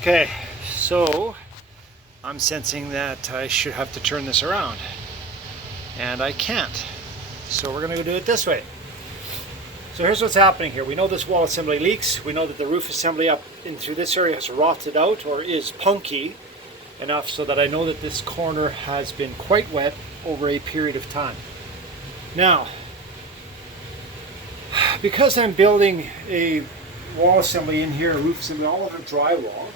Okay, so I'm sensing that I should have to turn this around, and I can't. So we're going to do it this way. So here's what's happening here. We know this wall assembly leaks. We know that the roof assembly up into this area has rotted out or is punky enough so that I know that this corner has been quite wet over a period of time. Now, because I'm building a wall assembly in here, a roof assembly, all over drywall,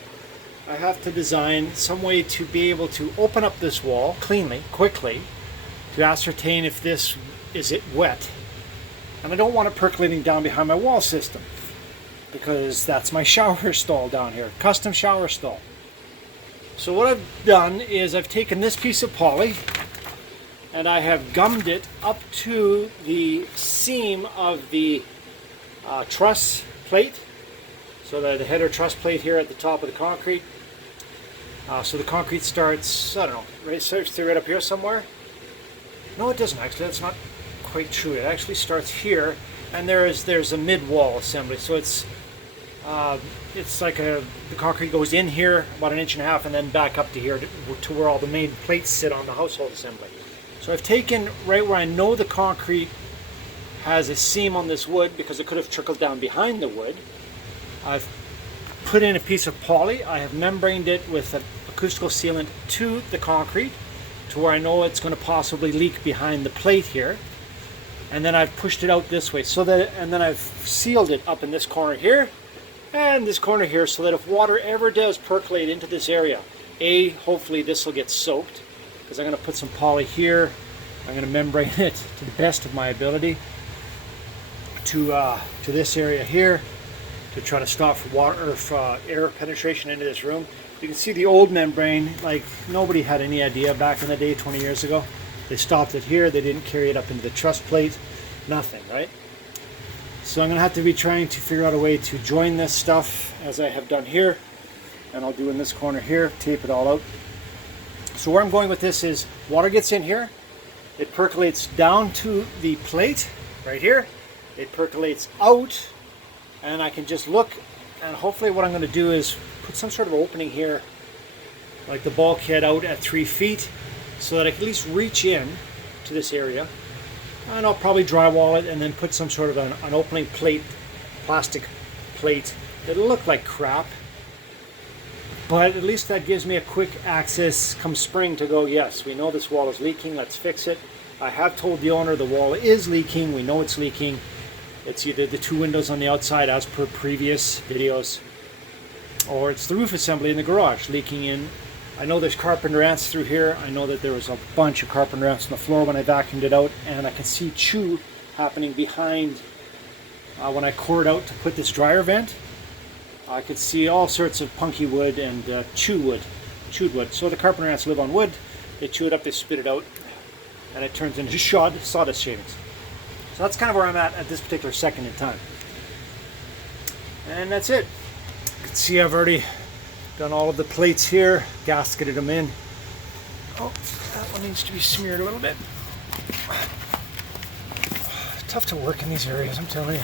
I have to design some way to be able to open up this wall cleanly, quickly, to ascertain if this is it wet. And I don't want it percolating down behind my wall system, because that's my shower stall down here, custom shower stall. So what I've done is I've taken this piece of poly and I have gummed it up to the seam of the truss plate. So the header truss plate here at the top of the concrete. So the concrete starts, I don't know, right up here somewhere. No, it doesn't actually. That's not quite true. It actually starts here, and there's a mid-wall assembly. So it's like the concrete goes in here about 1.5 inches and then back up to here to where all the main plates sit on the household assembly. So I've taken right where I know the concrete has a seam on this wood, because it could have trickled down behind the wood. I've put in a piece of poly. I have membraned it with an acoustical sealant to the concrete to where I know it's going to possibly leak behind the plate here. And then I've pushed it out this way, and then I've sealed it up in this corner here and this corner here, so that if water ever does percolate into this area, hopefully this will get soaked, because I'm going to put some poly here. I'm going to membrane it to the best of my ability to this area here, to try to stop water or air penetration into this room. You can see the old membrane, like nobody had any idea back in the day 20 years ago. They stopped it here, they didn't carry it up into the truss plate, nothing, right? So I'm going to have to be trying to figure out a way to join this stuff as I have done here, and I'll do in this corner here, tape it all out. So where I'm going with this is, water gets in here, it percolates down to the plate right here, it percolates out, and I can just look, and hopefully what I'm going to do is put some sort of opening here, like the bulkhead out at 3 feet, so that I can at least reach in to this area. And I'll probably drywall it and then put some sort of an opening plate, plastic plate. It'll look like crap, but at least that gives me a quick access come spring to go, yes, we know this wall is leaking, let's fix it. I have told the owner the wall is leaking, we know it's leaking. It's either the 2 windows on the outside as per previous videos, or it's the roof assembly in the garage leaking in. I know there's carpenter ants through here. I know that there was a bunch of carpenter ants on the floor when I vacuumed it out, and I can see chew happening behind when I cored out to put this dryer vent. I could see all sorts of punky wood and chewed wood. So the carpenter ants live on wood. They chew it up, they spit it out, and it turns into sawdust shavings. So that's kind of where I'm at this particular second in time. And that's it. You can see I've already done all of the plates here, gasketed them in. Oh, that one needs to be smeared a little bit. Tough to work in these areas, I'm telling you.